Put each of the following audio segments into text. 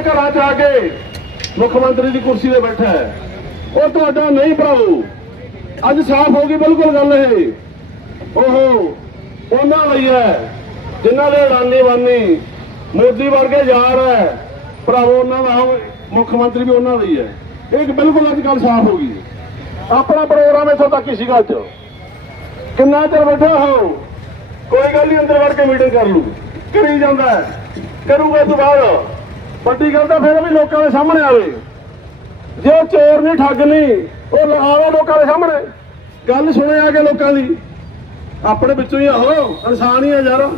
ਘਰਾਂ 'ਚ ਆ ਕੇ ਮੁੱਖ ਮੰਤਰੀ ਦੀ ਕੁਰਸੀ ਤੇ ਬੈਠਾ ਹੈ। ਉਹ ਤੁਹਾਡਾ ਨਹੀਂ ਭਰਾਓ ਅੱਜ ਸਾਫ਼ ਹੋ ਗਈ ਬਿਲਕੁਲ ਗੱਲ ਇਹ। ਓਹੋ, ਉਹਨਾਂ ਲਈ ਹੈ, ਜਿਨ੍ਹਾਂ ਦੇ ਰਾਨੀ ਬਾਨੀ ਮੋਦੀ ਵਰਗੇ ਯਾਰ ਹੈ। ਭਰਾਵੋ, ਉਹਨਾਂ ਦਾ ਮੁੱਖ ਮੰਤਰੀ ਵੀ ਉਹਨਾਂ ਲਈ ਹੈ। ਇਹ ਬਿਲਕੁਲ ਅੱਜ ਕੱਲ ਸਾਫ਼ ਹੋ ਗਈ ਆਪਣਾ ਪ੍ਰੋਗਰਾਮ ਇਥੋਂ ਤੱਕ ਹੀ ਸੀਗਾ ਅੱਜ। ਕਿੰਨਾ ਚਿਰ ਬੈਠਾ ਹੋ? ਕੋਈ ਗੱਲ ਨਹੀਂ ਅੰਦਰ ਵੜ ਕੇ ਮੀਟਿੰਗ ਕਰ ਲੂ ਕਰੀ ਜਾਂਦਾ ਹੈ। ਕਰੂਗਾ ਤੋਂ ਬਾਅਦ। ਵੱਡੀ ਗੱਲ ਤਾਂ ਫਿਰ ਵੀ ਲੋਕਾਂ ਦੇ ਸਾਹਮਣੇ ਆਵੇ। ਜੇ ਉਹ ਚੋਰ ਨਹੀਂ, ਠੱਗ ਨਹੀਂ, ਉਹ ਲਗਾਵੇ ਲੋਕਾਂ ਦੇ ਸਾਹਮਣੇ। ਗੱਲ ਸੁਣੇ ਆ ਕੇ ਲੋਕਾਂ ਦੀ। ਆਪਣੇ ਵਿੱਚੋਂ ਹੀ ਆਹੋ ਇਨਸਾਨ ਹੀ ਆ ਯਾਰ।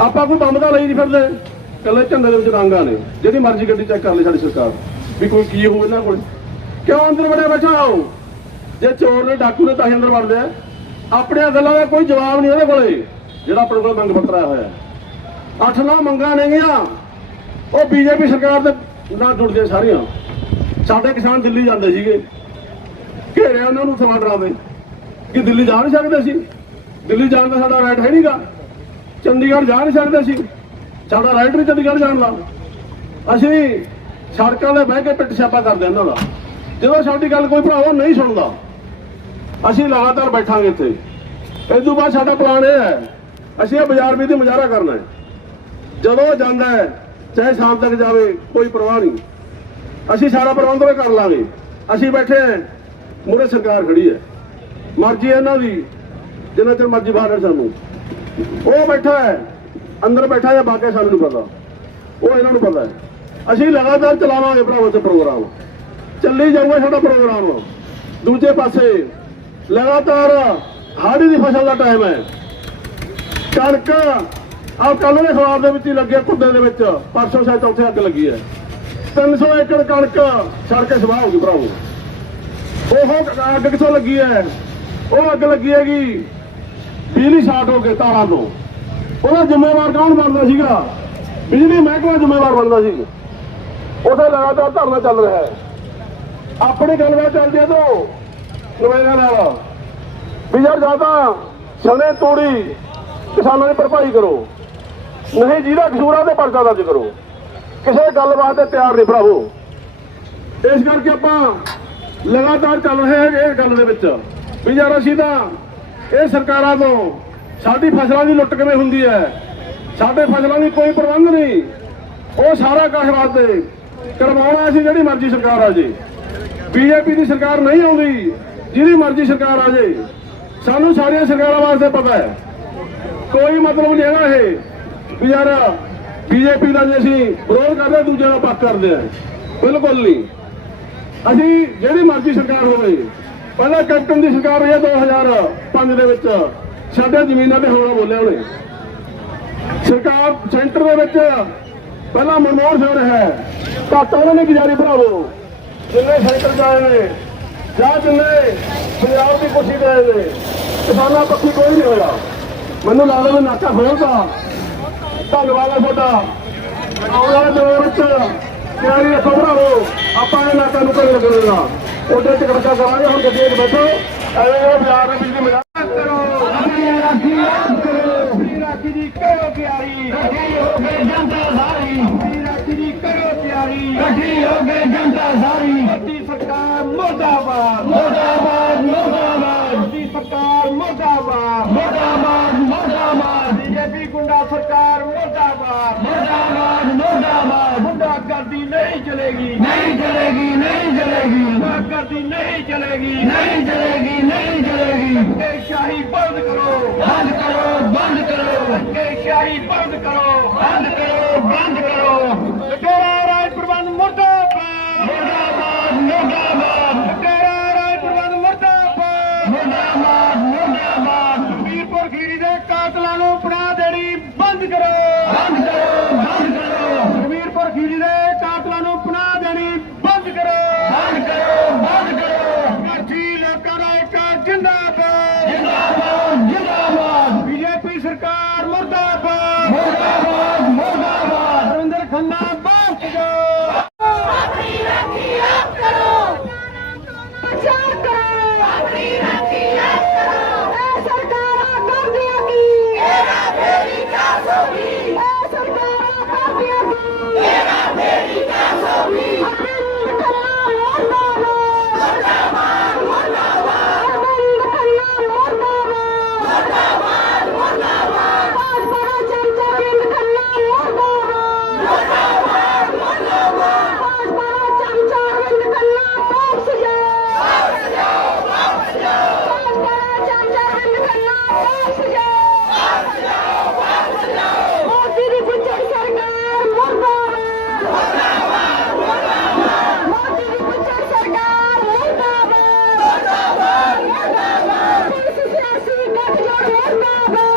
ਆਪਾਂ ਕੋਈ ਬੰਬ ਦਾ ਲਈ ਨਹੀਂ ਫਿਰਦੇ। ਕੱਲੇ ਝੰਡੇ ਦੇ ਵਿੱਚ ਰੰਗਾਂ ਨੇ। ਜਿਹੜੀ ਮਰਜ਼ੀ ਗੱਡੀ ਚੈੱਕ ਕਰ ਲੈ ਸਾਡੀ ਸਰਕਾਰ। ਵੀ ਕੋਈ ਕੀ ਹੋਵੇ ਇਹਨਾਂ ਕੋਲ। ਕਿਉਂ ਅੰਦਰ ਵੜੇ ਬੈਠਾ ਹੋ ਜੇ ਚੋਰ ਨੇ, ਡਾਕੂ ਨੇ ਤਾਂ ਹੀ ਅੰਦਰ ਵੜਦੇ ਆ। ਆਪਣੀਆਂ ਗੱਲਾਂ ਦਾ ਕੋਈ ਜਵਾਬ ਨਹੀਂ ਉਹਦੇ ਕੋਲੇ। ਜਿਹੜਾ ਆਪਣੇ ਕੋਲ ਮੰਗ ਪੱਤਰ ਆਇਆ ਹੋਇਆ। ਅੱਠ ਨਾ ਮੰਗਾਂ ਨੇਗੀਆਂ। ਉਹ ਬੀਜੇਪੀ ਸਰਕਾਰ ਦੇ ਨਾਲ ਜੁੜਦੀਆਂ ਸਾਰੀਆਂ। ਸਾਡੇ ਕਿਸਾਨ ਦਿੱਲੀ ਜਾਂਦੇ ਸੀਗੇ। ਘੇਰਿਆ ਉਹਨਾਂ ਨੂੰ ਸਮਾਂ ਡਰਾਵੇ। ਕਿ ਦਿੱਲੀ ਜਾ ਨਹੀਂ ਸਕਦੇ ਸੀ ਦਿੱਲੀ ਜਾਣ ਦਾ ਸਾਡਾ ਰਾਈਟ ਹੈ ਨਹੀਂਗਾ ਚੰਡੀਗੜ੍ਹ ਜਾ ਨਹੀਂ ਸਕਦੇ ਸੀ ਸਾਡਾ ਰਾਈਟ ਨਹੀਂ ਚੰਡੀਗੜ੍ਹ ਜਾਣ ਦਾ। ਅਸੀਂ ਸੜਕਾਂ 'ਤੇ ਬਹਿ ਕੇ ਪਿੱਟ ਛਾਪਾ ਕਰਦੇ ਇਹਨਾਂ ਦਾ। ਜਦੋਂ ਸਾਡੀ ਗੱਲ ਕੋਈ ਭਰਾਵਾ ਨਹੀਂ ਸੁਣਦਾ, ਅਸੀਂ ਲਗਾਤਾਰ ਬੈਠਾਂਗੇ ਇੱਥੇ। ਇਸ ਤੋਂ ਬਾਅਦ ਸਾਡਾ ਪਲਾਨ ਇਹ ਹੈ, ਅਸੀਂ ਇਹ ਬਾਜ਼ਾਰ ਵੀ ਦੀ ਮੁਜ਼ਾਹਰਾ ਕਰਨਾ ਹੈ। ਜਦੋਂ ਜਾਂਦਾ ਹੈ ਚਾਹੇ ਸ਼ਾਮ ਤੱਕ ਜਾਵੇ, ਕੋਈ ਪਰਵਾਹ ਨਹੀਂ। ਅਸੀਂ ਸਾਰਾ ਪ੍ਰਬੰਧ ਕਰ ਲਾਂਗੇ। ਅਸੀਂ ਬੈਠੇ ਹਾਂ, ਮੂਰੇ ਸਰਕਾਰ ਖੜੀ ਹੈ। ਮਰਜ਼ੀ ਇਹਨਾਂ ਦੀ, ਜਿੰਨਾ ਚਿਰ ਮਰਜ਼ੀ ਬਾਹਰ ਹੈ ਸਾਨੂੰ। ਉਹ ਬੈਠਾ ਹੈ, ਅੰਦਰ ਬੈਠਾ ਜਾਂ ਬਾਕੀ ਸਾਨੂੰ ਪਤਾ। ਉਹ ਇਹਨਾਂ ਨੂੰ ਪਤਾ ਹੈ। ਅਸੀਂ ਲਗਾਤਾਰ ਚਲਾਵਾਂਗੇ ਭਰਾਵੋ ਤੇ ਪ੍ਰੋਗਰਾਮ। ਚੱਲੀ ਜਾਊਗਾ ਸਾਡਾ ਪ੍ਰੋਗਰਾਮ। ਦੂਜੇ ਪਾਸੇ, ਲਗਾਤਾਰ ਹਾੜੀ ਦੀ ਫਸਲ ਦਾ ਟਾਈਮ ਹੈ। ਕਣਕ ਆਹ ਕੱਲ ਦੇ ਖਵਾਰ ਦੇ ਵਿੱਚ ਹੀ ਲੱਗੇ ਕੁੱਡੇ ਦੇ ਵਿੱਚ। ਪਰਸੋਂ ਸ਼ਾਇਦ ਉੱਥੇ ਅੱਗ ਲੱਗੀ ਹੈ। 300 ਏਕੜ ਕਣਕ ਸੜ ਕੇ ਸਵਾਹ ਹੋ ਗਈ ਭਰਾਵੋ। ਉਹ ਅੱਗ ਕਿੱਥੋਂ ਲੱਗੀ ਹੈ? ਉਹ ਅੱਗ ਲੱਗੀ ਹੈਗੀ ਬਿਜਲੀ ਸ਼ਾਰਟ ਹੋ ਕੇ ਤਾਰਾਂ ਤੋਂ। ਉਹਦਾ ਜ਼ਿੰਮੇਵਾਰ ਕੌਣ ਬਣਦਾ ਸੀਗਾ? ਬਿਜਲੀ ਮਹਿਕਮਾ ਜ਼ਿੰਮੇਵਾਰ ਬਣਦਾ ਸੀ। ਉਹਦਾ ਲਗਾਤਾਰ ਧਰਨਾ ਚੱਲ ਰਿਹਾ ਹੈ। ਆਪਣੀ ਗੱਲਬਾਤ ਚੱਲਦੀ ਹੈ ਤੋਂ ਨਵੇਗਾ ਨਾਲ। ਵੀ ਯਾਰ ਜ਼ਿਆਦਾ ਸਣੇ ਤੋੜੀ ਕਿਸਾਨਾਂ ਦੀ ਭਰਪਾਈ ਕਰੋ। ਨਹੀਂ ਜਿਹਦਾ ਕਸੂਰ ਆ ਤੇ ਪਰਚਾ ਦਰਜ ਕਰੋ। ਕਿਸੇ ਗੱਲਬਾਤ ਤੇ ਤਿਆਰ ਨਹੀਂ ਭਰਾਵੋ। ਇਸ ਕਰਕੇ ਆਪਾਂ ਲਗਾਤਾਰ ਚੱਲ ਰਹੇ ਹਾਂ ਇਹ ਗੱਲ ਦੇ ਵਿੱਚ। ਵੀ ਯਾਰ ਅਸੀਂ ਤਾਂ ਇਹ ਸਰਕਾਰਾਂ ਤੋਂ ਸਾਡੀ ਫਸਲਾਂ ਦੀ ਲੁੱਟ ਕਿਵੇਂ ਹੁੰਦੀ ਹੈ? ਸਾਡੇ ਫਸਲਾਂ ਦੀ ਕੋਈ ਪ੍ਰਬੰਧ ਨਹੀਂ। ਉਹ ਸਾਰਾ ਕੁਝ ਵਾਸਤੇ? ਕਰਵਾਉਣਾ ਅਸੀਂ ਜਿਹੜੀ ਮਰਜ਼ੀ ਸਰਕਾਰ ਆ ਜੇ। ਬੀਜੇਪੀ ਦੀ ਸਰਕਾਰ ਨਹੀਂ ਆਉਂਦੀ, ਜਿਹਦੀ ਮਰਜ਼ੀ ਸਰਕਾਰ ਆ ਜੇ। ਸਾਨੂੰ ਸਾਰੀਆਂ ਸਰਕਾਰਾਂ ਵਾਸਤੇ ਪਤਾ ਹੈ। ਕੋਈ ਮਤਲਬ ਨਹੀਂ ਹੈਗਾ ਇਹ। ਵੀ ਯਾਰ ਬੀਜੇਪੀ ਦਾ ਜੇ ਅਸੀਂ ਵਿਰੋਧ ਕਰਦੇ ਦੂਜੇ ਦਾ ਪੱਖ ਕਰਦੇ ਆ ਬਿਲਕੁਲ ਨਹੀਂ। ਅਸੀਂ ਜਿਹੜੀ ਮਰਜ਼ੀ ਸਰਕਾਰ ਹੋਵੇ, ਪਹਿਲਾਂ ਕੈਪਟਨ ਦੀ ਸਰਕਾਰ ਰਹੀ ਹੈ 2005 ਦੇ ਵਿੱਚ। ਸਾਡੇ ਜ਼ਮੀਨਾਂ ਤੇ ਹਮਲਾ ਬੋਲਿਆ ਉਹਨੇ। ਸਰਕਾਰ ਸੈਂਟਰ ਦੇ ਵਿੱਚ ਪਹਿਲਾਂ ਮਨਮੋਹਨ ਸਿੰਘ ਰਿਹਾ ਹੈ। ਉਹਨਾਂ ਨੇ ਗੁਜ਼ਾਰੀ ਭਰਾਵੋ। ਜਿੰਨੇ ਸੈਂਟਰ ਜਾਏ ਨੇ, ਜਾਂ ਜਿੰਨੇ ਪੰਜਾਬ ਦੀ ਕੁਰਸੀ ਤੇ ਨੇ, ਕਿਸਾਨਾਂ ਪੱਖੀ ਕੋਈ ਨਹੀਂ ਹੋਇਆ। ਮੈਨੂੰ ਲੱਗਦਾ ਵੀ ਨਾਕਾ ਖੋਲਦਾ ਧੰਨਵਾਦ ਹੈ ਤੁਹਾਡਾ। ਆਉਣ ਵਾਲੇ ਦਿਨਾਂ ਵਿੱਚ ਤਿਆਰੀ ਰੱਖੋ ਭਰਾਵੋ ਆਪਾਂ ਇਹ ਨਾਕਾ ਨੂੰ ਕਦੇ ਲੱਗਣ ਉਹਦੇ ਤੇ ਖਰਚਾ ਕਰਾਂਗੇ ਹੁਣ ਗੱਡੀ 'ਚ ਬੈਠੋ। ਐਵੇਂ ਇਹ ਬਾਜ਼ਾਰ ਦੇ ਬਿਜਲੀ ਮਜ਼ਾਕ ਕਰੋ ਅਸੀਂ ਰਾਖੀ ਯਾਦ ਕਰੋ ਰਾਖੀ ਦੀ ਕਰੋ ਪਿਆਰੀ ਇਕੱਠੀ ਹੋ ਕੇ ਜਨਤਾ ਸਾਰੀ ਅਸੀਂ ਰਾਖੀ ਦੀ ਕਰੋ ਪਿਆਰੀ ਇਕੱਠੀ ਹੋ ਕੇ ਜਨਤਾ ਸਾਰੀ। ਸਰਕਾਰ ਮੁਰਦਾਬਾਦ ਮੁਰਦਾਬਾਦ ਮੁਰਦਾਬਾਦ ਮੋਦੀ ਸਰਕਾਰ ਮੁਰਦਾਬਾਦ ਮੁਰਦਾਬਾਦ ਮੁਰਦਾਬਾਦ ਬੀਜੇਪੀ ਗੁੰਡਾ ਸਰਕਾਰ ਮੁਰਦਾਬਾਦ ਮੁਰਦਾਬਾਦ ਮੁਰਦਾਬਾਦ ਗੁੰਡਾਗਰਦੀ ਨਹੀਂ ਚਲੇਗੀ। ਨਹੀਂ ਚਲੇਗੀ ਨਹੀਂ ਚਲੇਗੀ। ਗੁੰਡਾਗਰਦੀ ਨਹੀਂ ਚਲੇਗੀ। ਨਹੀਂ ਚਲੇਗੀ ਨਹੀਂ ਚਲੇਗੀ। ਇਹ ਸ਼ਾਹੀ ਬੰਦ ਕਰੋ। ਬੰਦ ਕਰੋ ਬੰਦ ਕਰੋ। ਇਹ ਸ਼ਾਹੀ ਬੰਦ ਕਰੋ। ਬੰਦ ਕਰੋ ਬੰਦ ਲੋਕਾਂ ਦਾ Bye.